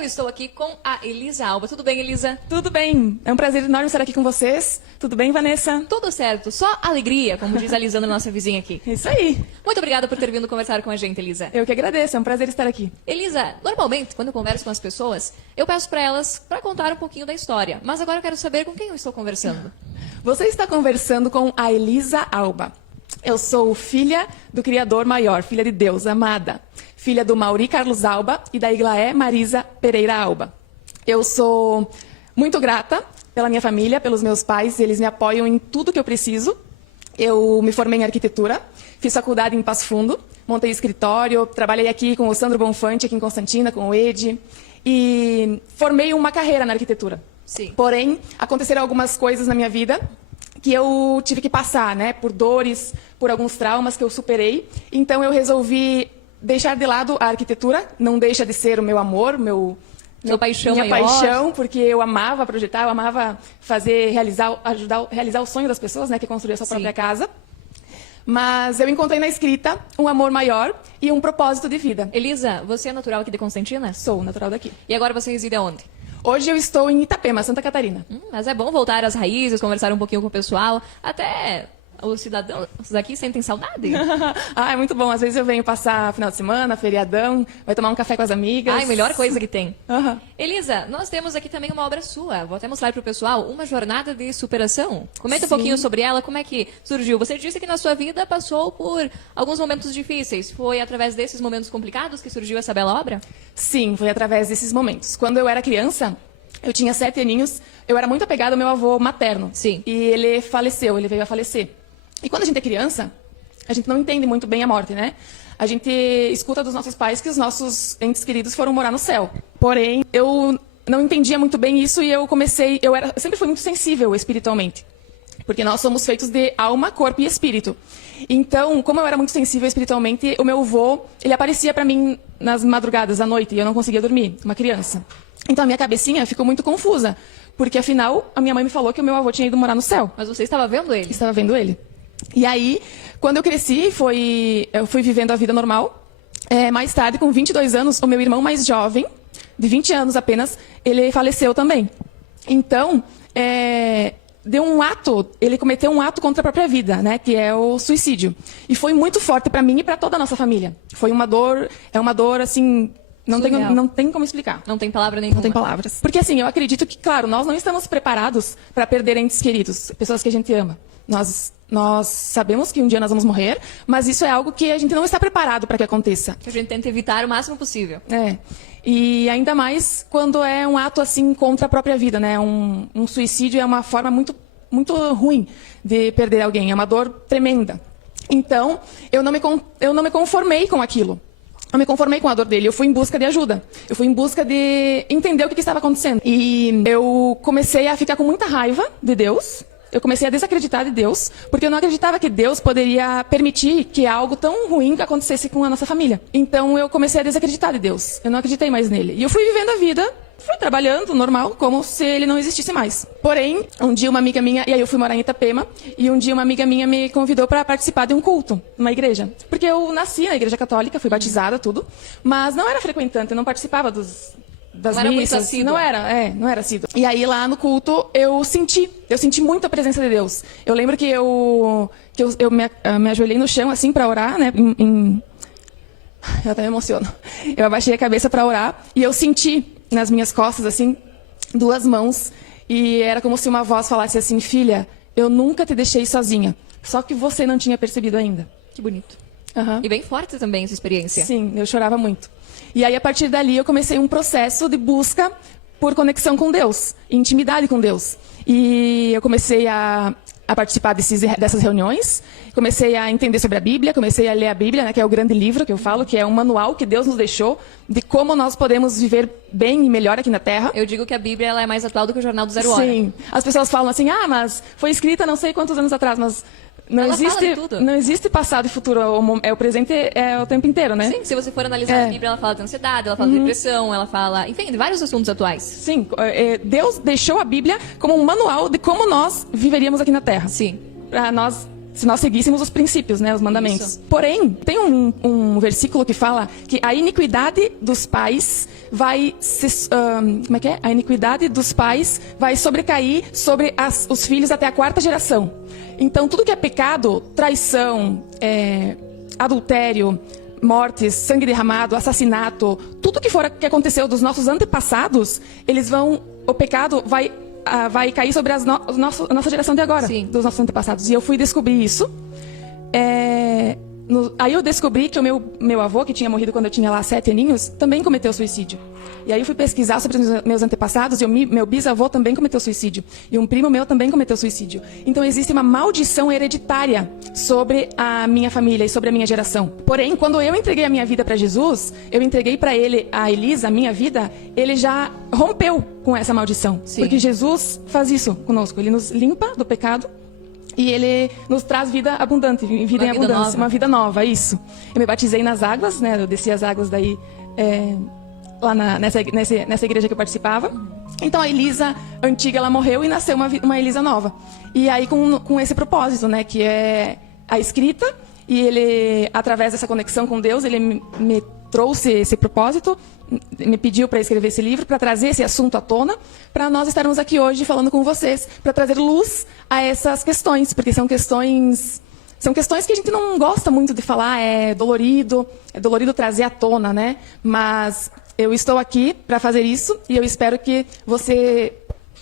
Eu estou aqui com a Elisa Alba. Tudo bem, Elisa? Tudo bem. É um prazer enorme estar aqui com vocês. Tudo bem, Vanessa? Tudo certo. Só alegria, como diz a Lisandra, nossa vizinha aqui. Isso aí. Muito obrigada por ter vindo conversar com a gente, Elisa. Eu que agradeço. É um prazer estar aqui. Elisa, normalmente, quando eu converso com as pessoas, eu peço para elas para contar um pouquinho da história. Mas agora eu quero saber com quem eu estou conversando. Você está conversando com a Elisa Alba. Eu sou filha do Criador Maior, filha de Deus, amada. Filha do Mauri Carlos Alba e da Iglaé Marisa Pereira Alba. Eu sou muito grata pela minha família, pelos meus pais. Eles me apoiam em tudo que eu preciso. Eu me formei em arquitetura, fiz faculdade em Passo Fundo, montei escritório, trabalhei aqui com o Sandro Bonfante, aqui em Constantina, com o Ed. E formei uma carreira na arquitetura. Sim. Porém, aconteceram algumas coisas na minha vida que eu tive que passar, né? Por dores, por alguns traumas que eu superei. Então, eu resolvi deixar de lado a arquitetura. Não deixa de ser o meu amor, minha paixão paixão, porque eu amava projetar, eu amava ajudar a realizar o sonho das pessoas, né? Que é construir a sua própria casa. Mas eu encontrei na escrita um amor maior e um propósito de vida. Elisa, você é natural aqui de Constantina? Sou natural daqui. E agora você reside aonde? Hoje eu estou em Itapema, Santa Catarina. Mas é bom voltar às raízes, conversar um pouquinho com o pessoal. Até os cidadãos daqui sentem saudade. É muito bom. Às vezes eu venho passar final de semana, feriadão, vai tomar um café com as amigas. Ai, melhor coisa que tem. Uhum. Elisa, nós temos aqui também uma obra sua. Vou até mostrar para o pessoal, uma jornada de superação. Comenta um pouquinho sobre ela, como é que surgiu. Você disse que na sua vida passou por alguns momentos difíceis. Foi através desses momentos complicados que surgiu essa bela obra? Sim, foi através desses momentos. Quando eu era criança, eu tinha 7 aninhos, eu era muito apegada ao meu avô materno. Sim. E ele faleceu, ele veio a falecer. E quando a gente é criança, a gente não entende muito bem a morte, né? A gente escuta dos nossos pais que os nossos entes queridos foram morar no céu. Porém, eu não entendia muito bem isso e eu sempre fui muito sensível espiritualmente. Porque nós somos feitos de alma, corpo e espírito. Então, como eu era muito sensível espiritualmente, o meu avô, ele aparecia para mim nas madrugadas, à noite, e eu não conseguia dormir, uma criança. Então, a minha cabecinha ficou muito confusa. Porque, afinal, a minha mãe me falou que o meu avô tinha ido morar no céu. Mas você estava vendo ele? Estava vendo ele. E aí, quando eu cresci, eu fui vivendo a vida normal. Mais tarde, com 22 anos, o meu irmão mais jovem, de 20 anos apenas, ele faleceu também. Então, ele cometeu um ato contra a própria vida, né, que é o suicídio. E foi muito forte para mim e para toda a nossa família. Foi uma dor, assim, não tem como explicar. Não tem palavra nenhuma. Não tem palavras. Porque assim, eu acredito que, claro, nós não estamos preparados para perder entes queridos, pessoas que a gente ama. Nós sabemos que um dia nós vamos morrer, mas isso é algo que a gente não está preparado para que aconteça. A gente tenta evitar o máximo possível. E ainda mais quando é um ato assim contra a própria vida, né? Um suicídio é uma forma muito, muito ruim de perder alguém, é uma dor tremenda. Então, eu não me conformei com aquilo. Eu me conformei com a dor dele, eu fui em busca de ajuda. Eu fui em busca de entender o que estava acontecendo. E eu comecei a ficar com muita raiva de Deus. Eu comecei a desacreditar de Deus, porque eu não acreditava que Deus poderia permitir que algo tão ruim acontecesse com a nossa família. Então eu comecei a desacreditar de Deus. Eu não acreditei mais nele. E eu fui vivendo a vida, fui trabalhando normal, como se ele não existisse mais. Porém, um dia uma amiga minha, e aí eu fui morar em Itapema, e um dia uma amiga minha me convidou para participar de um culto, numa igreja. Porque eu nasci na igreja católica, fui batizada, tudo, mas não era frequentante, eu não participava das missas, não era assíduo. E aí lá no culto eu senti muito a presença de Deus. Eu lembro que eu me ajoelhei no chão assim para orar, né? Eu até me emociono. Eu abaixei a cabeça para orar e eu senti nas minhas costas assim 2 mãos e era como se uma voz falasse assim: filha, eu nunca te deixei sozinha, só que você não tinha percebido ainda. Que bonito. Uhum. E bem forte também essa experiência. Sim, eu chorava muito. E aí, a partir dali, eu comecei um processo de busca por conexão com Deus, intimidade com Deus. E eu comecei a participar dessas reuniões, comecei a entender sobre a Bíblia, comecei a ler a Bíblia, né, que é o grande livro que eu falo, que é um manual que Deus nos deixou de como nós podemos viver bem e melhor aqui na Terra. Eu digo que a Bíblia ela é mais atual do que o Jornal do Zero Hora. Sim. As pessoas falam assim, mas foi escrita não sei quantos anos atrás, mas não existe passado e futuro, o presente é o tempo inteiro, né? Sim, se você for analisar a Bíblia, ela fala de ansiedade, ela fala de depressão, ela fala, enfim, de vários assuntos atuais. Sim, Deus deixou a Bíblia como um manual de como nós viveríamos aqui na Terra. Sim. Para nós, se nós seguíssemos os princípios, né, os mandamentos. Isso. Porém, tem um versículo que fala que a iniquidade dos pais como é que é? A iniquidade dos pais vai sobrecair sobre os filhos até a 4ª geração. Então, tudo que é pecado, traição, adultério, mortes, sangue derramado, assassinato, tudo que aconteceu dos nossos antepassados, o pecado vai cair sobre a nossa geração de agora, Sim. dos nossos antepassados. E eu fui descobrir isso. Aí eu descobri que o meu avô, que tinha morrido quando eu tinha lá 7 aninhos, também cometeu suicídio. E aí eu fui pesquisar sobre os meus antepassados, e meu bisavô também cometeu suicídio. E um primo meu também cometeu suicídio. Então existe uma maldição hereditária sobre a minha família e sobre a minha geração. Porém, quando eu entreguei a minha vida para Jesus, eu entreguei para ele, a Elisa, a minha vida, ele já rompeu com essa maldição. Sim. Porque Jesus faz isso conosco. Ele nos limpa do pecado. E ele nos traz vida abundante, vida em abundância, nova. uma vida nova, isso. Eu me batizei nas águas, né? Eu desci as águas daí, lá nessa igreja que eu participava. Então a Elisa antiga, ela morreu e nasceu uma Elisa nova. E aí com esse propósito, né? Que é a escrita. E ele, através dessa conexão com Deus, ele me trouxe esse propósito, me pediu para escrever esse livro, para trazer esse assunto à tona, para nós estarmos aqui hoje falando com vocês, para trazer luz a essas questões, porque são questões que a gente não gosta muito de falar, é dolorido trazer à tona, né? Mas eu estou aqui para fazer isso e eu espero que você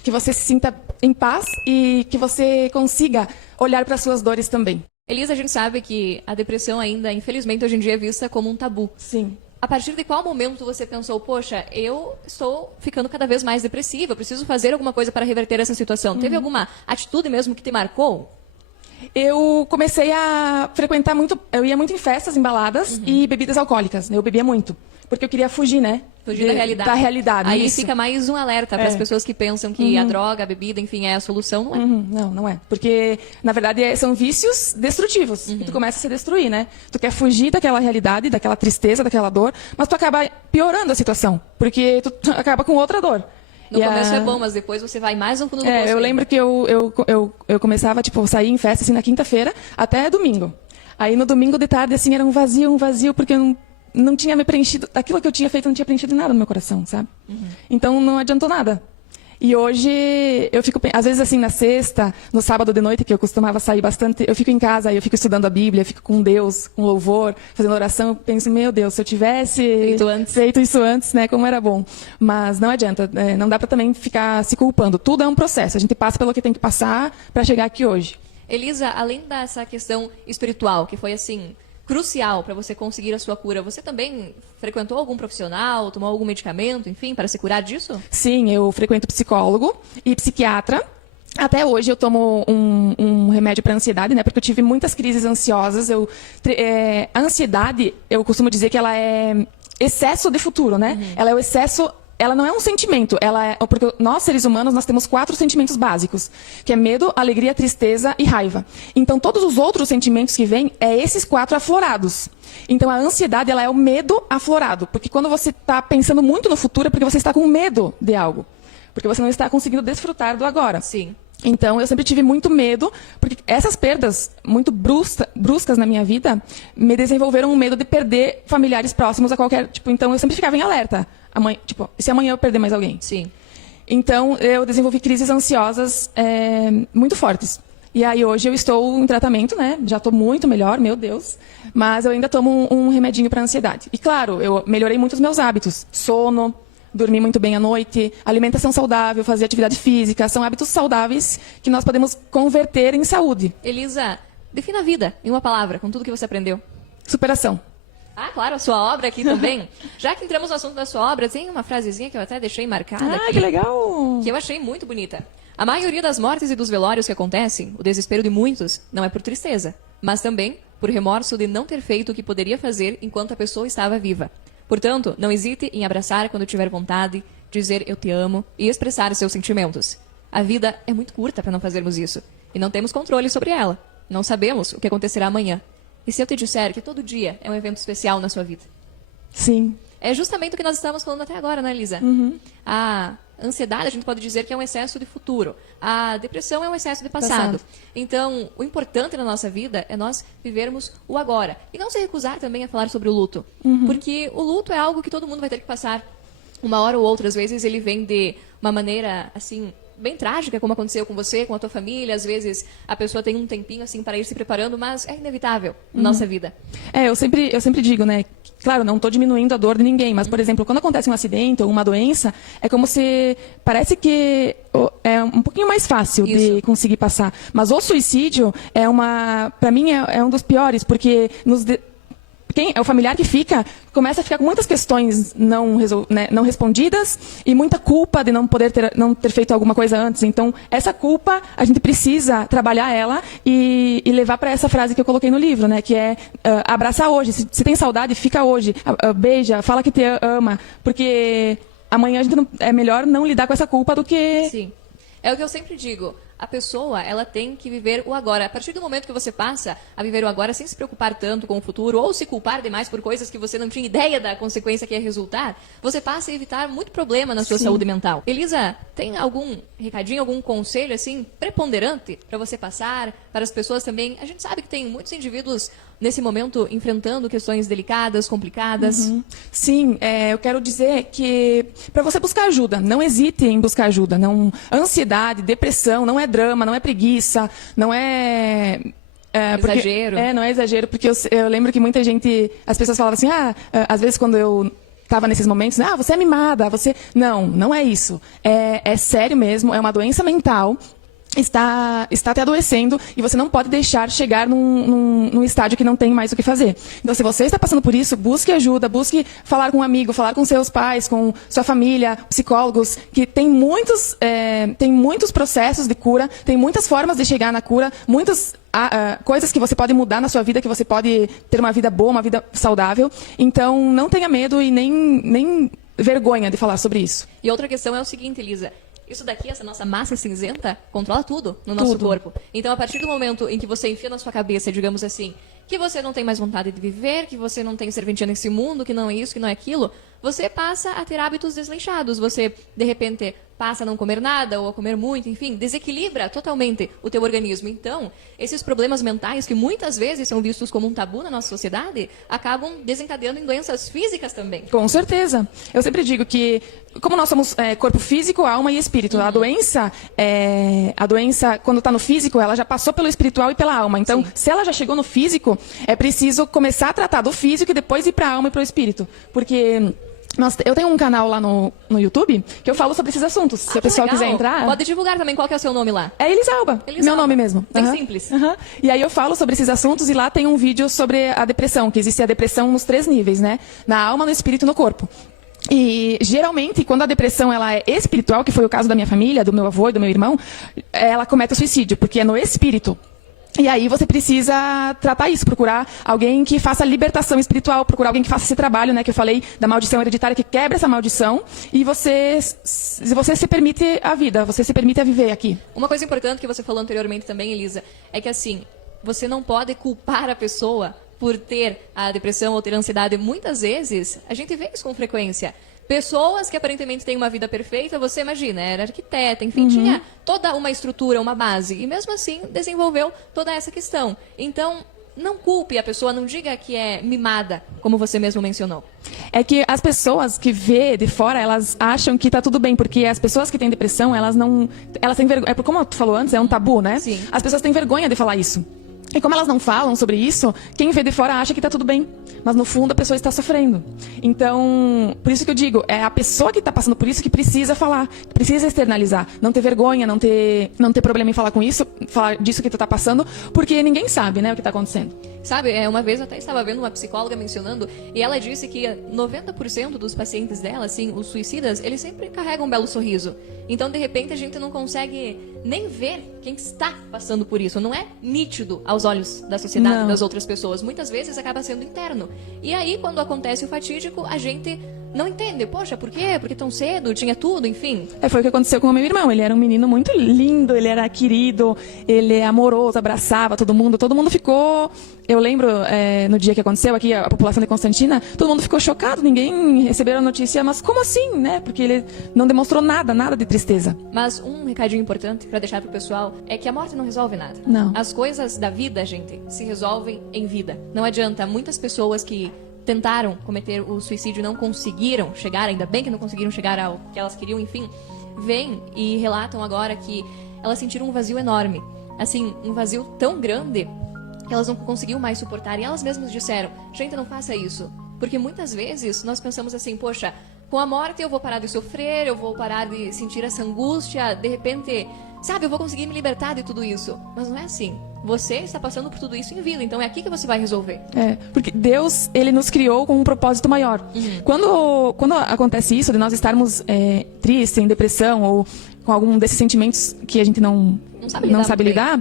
se sinta em paz e que você consiga olhar para as suas dores também. Elisa, a gente sabe que a depressão ainda, infelizmente, hoje em dia é vista como um tabu. Sim. A partir de qual momento você pensou, poxa, eu estou ficando cada vez mais depressiva, eu preciso fazer alguma coisa para reverter essa situação? Teve alguma atitude mesmo que te marcou? Eu comecei a frequentar muito, eu ia muito em festas, em baladas e bebidas alcoólicas. Eu bebia muito, porque eu queria fugir, né? Fugir da realidade. Da realidade, Aí isso. fica mais um alerta para as pessoas que pensam que a droga, a bebida, enfim, é a solução, não é? Não é. Porque, na verdade, são vícios destrutivos. Que tu começa a se destruir, né? Tu quer fugir daquela realidade, daquela tristeza, daquela dor, mas tu acaba piorando a situação, porque tu acaba com outra dor. No começo é bom, mas depois você vai mais um fundo do poço. Eu lembro que eu começava, tipo, sair em festa, assim, na quinta-feira até domingo. Aí, no domingo de tarde, assim, era um vazio, porque eu não tinha me preenchido, aquilo que eu tinha feito não tinha preenchido nada no meu coração, sabe? Então, não adiantou nada. E hoje, eu fico, às vezes assim, na sexta, no sábado de noite, que eu costumava sair bastante, eu fico em casa, eu fico estudando a Bíblia, fico com Deus, com louvor, fazendo oração, eu penso, meu Deus, se eu tivesse feito isso antes, né, como era bom. Mas não adianta, não dá para também ficar se culpando. Tudo é um processo, a gente passa pelo que tem que passar para chegar aqui hoje. Elisa, além dessa questão espiritual, que foi assim crucial para você conseguir a sua cura, você também frequentou algum profissional, tomou algum medicamento, enfim, para se curar disso? Sim, eu frequento psicólogo e psiquiatra. Até hoje eu tomo um remédio para ansiedade, né? Porque eu tive muitas crises ansiosas. A ansiedade, eu costumo dizer que ela é excesso de futuro, né? Ela é o excesso. Ela não é um sentimento, porque nós, seres humanos, nós temos 4 sentimentos básicos, que é medo, alegria, tristeza e raiva. Então, todos os outros sentimentos que vêm, esses 4 aflorados. Então, a ansiedade, ela é o medo aflorado, porque quando você está pensando muito no futuro, é porque você está com medo de algo, porque você não está conseguindo desfrutar do agora. Sim. Então, eu sempre tive muito medo, porque essas perdas muito bruscas na minha vida me desenvolveram um medo de perder familiares próximos a qualquer... então, eu sempre ficava em alerta. Se amanhã eu perder mais alguém. Sim. Então, eu desenvolvi crises ansiosas muito fortes. E aí, hoje eu estou em tratamento, né? Já estou muito melhor, meu Deus. Mas eu ainda tomo um remedinho para ansiedade. E, claro, eu melhorei muito os meus hábitos. Sono, dormir muito bem à noite, alimentação saudável, fazer atividade física. São hábitos saudáveis que nós podemos converter em saúde. Elisa, defina a vida em uma palavra, com tudo que você aprendeu. Superação. Ah, claro, a sua obra aqui também. Já que entramos no assunto da sua obra, tem uma frasezinha que eu até deixei marcada aqui. Que legal! Que eu achei muito bonita. A maioria das mortes e dos velórios que acontecem, o desespero de muitos, não é por tristeza, mas também por remorso de não ter feito o que poderia fazer enquanto a pessoa estava viva. Portanto, não hesite em abraçar quando tiver vontade, dizer eu te amo e expressar seus sentimentos. A vida é muito curta para não fazermos isso. E não temos controle sobre ela. Não sabemos o que acontecerá amanhã. E se eu te disser que todo dia é um evento especial na sua vida? Sim. É justamente o que nós estamos falando até agora, né, Elisa? A ansiedade, a gente pode dizer que é um excesso de futuro. A depressão é um excesso de passado. Então, o importante na nossa vida é nós vivermos o agora. E não se recusar também a falar sobre o luto. Porque o luto é algo que todo mundo vai ter que passar. uma hora ou outra, às vezes, ele vem de uma maneira, assim, bem trágica, como aconteceu com você, com a tua família. Às vezes, a pessoa tem um tempinho, assim, para ir se preparando, mas é inevitável na nossa vida. Eu sempre digo, né? Claro, não estou diminuindo a dor de ninguém, mas, por exemplo, quando acontece um acidente ou uma doença, é como se... Parece que é um pouquinho mais fácil de conseguir passar. Mas o suicídio para mim, é um dos piores, porque quem é o familiar que começa a ficar com muitas questões não respondidas e muita culpa de não ter feito alguma coisa antes. Então, essa culpa, a gente precisa trabalhar ela e levar para essa frase que eu coloquei no livro, né? Que é abraçar hoje. Se tem saudade, fica hoje. Beija, fala que te ama. Porque amanhã é melhor não lidar com essa culpa do que... Sim. É o que eu sempre digo. A pessoa, ela tem que viver o agora. A partir do momento que você passa a viver o agora sem se preocupar tanto com o futuro ou se culpar demais por coisas que você não tinha ideia da consequência que ia resultar, você passa a evitar muito problema na sua saúde mental. Elisa, tem algum recadinho, algum conselho, assim, preponderante para você passar, para as pessoas também? A gente sabe que tem muitos indivíduos nesse momento enfrentando questões delicadas, complicadas. Sim, eu quero dizer que para você buscar ajuda, não hesite em buscar ajuda. Ansiedade, depressão, não é drama, não é preguiça, não é... exagero. Não é exagero, porque eu lembro que muita gente, as pessoas falavam assim, às vezes quando eu estava nesses momentos, você é mimada, você... Não é isso. É sério mesmo, é uma doença mental, está te adoecendo e você não pode deixar chegar num estágio que não tem mais o que fazer. Então, se você está passando por isso, busque ajuda, busque falar com um amigo, falar com seus pais, com sua família, psicólogos, que tem muitos processos de cura, tem muitas formas de chegar na cura, muitas coisas que você pode mudar na sua vida, que você pode ter uma vida boa, uma vida saudável. Então, não tenha medo e nem vergonha de falar sobre isso. E outra questão é o seguinte, Elisa. Isso daqui, essa nossa massa cinzenta, controla tudo no nosso corpo. Então, a partir do momento em que você enfia na sua cabeça, digamos assim, que você não tem mais vontade de viver, que você não tem serventia nesse mundo, que não é isso, que não é aquilo, você passa a ter hábitos desleixados. Você, de repente, passa a não comer nada ou a comer muito, enfim, desequilibra totalmente o teu organismo. Então, esses problemas mentais, que muitas vezes são vistos como um tabu na nossa sociedade, acabam desencadeando em doenças físicas também. Com certeza. Eu sempre digo que, como nós somos corpo físico, alma e espírito, a doença, quando está no físico, ela já passou pelo espiritual e pela alma. Então, se ela já chegou no físico, é preciso começar a tratar do físico e depois ir para a alma e para o espírito. Porque... eu tenho um canal lá no YouTube que eu falo sobre esses assuntos. Se a pessoa quiser entrar... Pode divulgar também. Qual que é o seu nome lá? É Elisalba. Meu nome mesmo. Bem simples. E aí eu falo sobre esses assuntos e lá tem um vídeo sobre a depressão, que existe a depressão nos 3 níveis, né? Na alma, no espírito e no corpo. E, geralmente, quando a depressão ela é espiritual, que foi o caso da minha família, do meu avô e do meu irmão, ela comete o suicídio, porque é no espírito. E aí você precisa tratar isso, procurar alguém que faça libertação espiritual, procurar alguém que faça esse trabalho, né, que eu falei da maldição hereditária, que quebra essa maldição e você se permite a vida, você se permite a viver aqui. Uma coisa importante que você falou anteriormente também, Elisa, é que assim, você não pode culpar a pessoa por ter a depressão ou ter a ansiedade. Muitas vezes, a gente vê isso com frequência. Pessoas que aparentemente têm uma vida perfeita, você imagina, era arquiteta, enfim, tinha toda uma estrutura, uma base. E mesmo assim, desenvolveu toda essa questão. Então, não culpe a pessoa, não diga que é mimada, como você mesmo mencionou. É que as pessoas que vê de fora, elas acham que tá tudo bem, porque as pessoas que têm depressão, elas têm vergonha. Como tu falou antes, é um tabu, né? Sim. As pessoas têm vergonha de falar isso. E como elas não falam sobre isso, quem vê de fora acha que está tudo bem. Mas no fundo a pessoa está sofrendo. Então, por isso que eu digo, é a pessoa que está passando por isso que precisa falar, precisa externalizar. Não ter vergonha, não ter problema em falar com isso, falar disso que tu está passando, porque ninguém sabe, né, o que está acontecendo. Sabe, uma vez eu até estava vendo uma psicóloga mencionando, e ela disse que 90% dos pacientes dela, assim, os suicidas, eles sempre carregam um belo sorriso. Então, de repente, a gente não consegue nem ver quem está passando por isso. Não é nítido aos olhos da sociedade, das outras pessoas. Muitas vezes acaba sendo interno. E aí, quando acontece o fatídico, a gente não entende. Poxa, por quê? Porque tão cedo? Tinha tudo, enfim. Foi o que aconteceu com o meu irmão. Ele era um menino muito lindo, ele era querido, ele é amoroso, abraçava todo mundo ficou... Eu lembro, no dia que aconteceu aqui, a população de Constantina, todo mundo ficou chocado, ninguém recebeu a notícia, mas como assim, né? Porque ele não demonstrou nada de tristeza. Mas um recadinho importante para deixar pro pessoal é que a morte não resolve nada. Não. As coisas da vida, gente, se resolvem em vida. Não adianta, muitas pessoas que tentaram cometer o suicídio e não conseguiram chegar, ainda bem que não conseguiram chegar ao que elas queriam, enfim, vêm e relatam agora que elas sentiram um vazio enorme. Assim, um vazio tão grande que elas não conseguiam mais suportar. E elas mesmas disseram, gente, não faça isso. Porque muitas vezes nós pensamos assim, poxa, com a morte eu vou parar de sofrer, eu vou parar de sentir essa angústia, de repente, sabe, eu vou conseguir me libertar de tudo isso. Mas não é assim. Você está passando por tudo isso em vida, então é aqui que você vai resolver. Porque Deus, ele nos criou com um propósito maior. Quando acontece isso, de nós estarmos tristes, em depressão, ou com algum desses sentimentos que a gente não sabe lidar,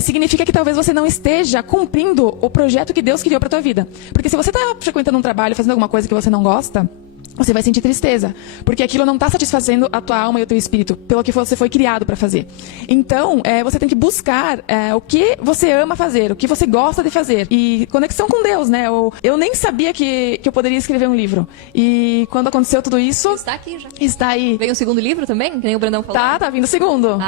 significa que talvez você não esteja cumprindo o projeto que Deus criou para tua vida. Porque se você está frequentando um trabalho, fazendo alguma coisa que você não gosta, você vai sentir tristeza, porque aquilo não está satisfazendo a tua alma e o teu espírito, pelo que você foi criado para fazer. Então, você tem que buscar o que você ama fazer, o que você gosta de fazer. E conexão com Deus, né? Eu nem sabia que eu poderia escrever um livro. E quando aconteceu tudo isso... Está aqui já. Está aí. Veio o segundo livro também, que nem o Brandão falou? Tá vindo o segundo.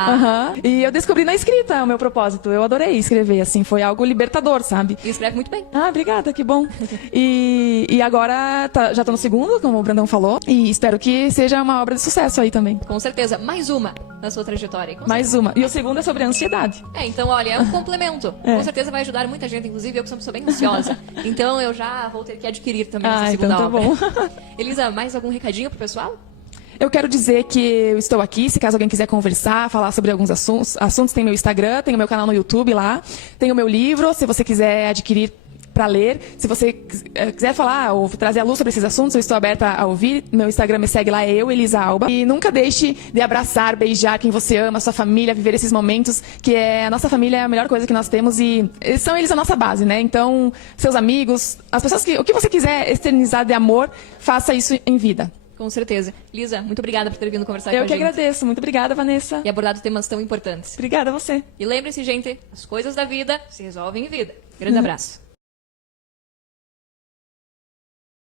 E eu descobri na escrita o meu propósito. Eu adorei escrever, assim, foi algo libertador, sabe? E escreve muito bem. Obrigada, que bom. E agora já tô no segundo, como o Brandão falou, e espero que seja uma obra de sucesso aí também. Com certeza. Mais uma na sua trajetória. Mais uma. E o segundo é sobre a ansiedade. Então, olha, é um complemento. Com certeza vai ajudar muita gente, inclusive eu que sou uma pessoa bem ansiosa. Então eu já vou ter que adquirir também essa segunda então tá obra. bom. Elisa, mais algum recadinho pro pessoal? Eu quero dizer que eu estou aqui, se caso alguém quiser conversar, falar sobre alguns assuntos, tem meu Instagram, tem o meu canal no YouTube lá, tem o meu livro, se você quiser adquirir para ler. Se você quiser falar ou trazer a luz sobre esses assuntos, eu estou aberta a ouvir. Meu Instagram me segue lá, é eu, Elisa Alba. E nunca deixe de abraçar, beijar quem você ama, a sua família, viver esses momentos, que a nossa família é a melhor coisa que nós temos e são eles a nossa base, né? Então, seus amigos, as pessoas o que você quiser externizar de amor, faça isso em vida. Com certeza. Lisa, muito obrigada por ter vindo conversar com a gente. Eu que agradeço. Muito obrigada, Vanessa. E abordado temas tão importantes. Obrigada a você. E lembre-se, gente, as coisas da vida se resolvem em vida. Grande abraço.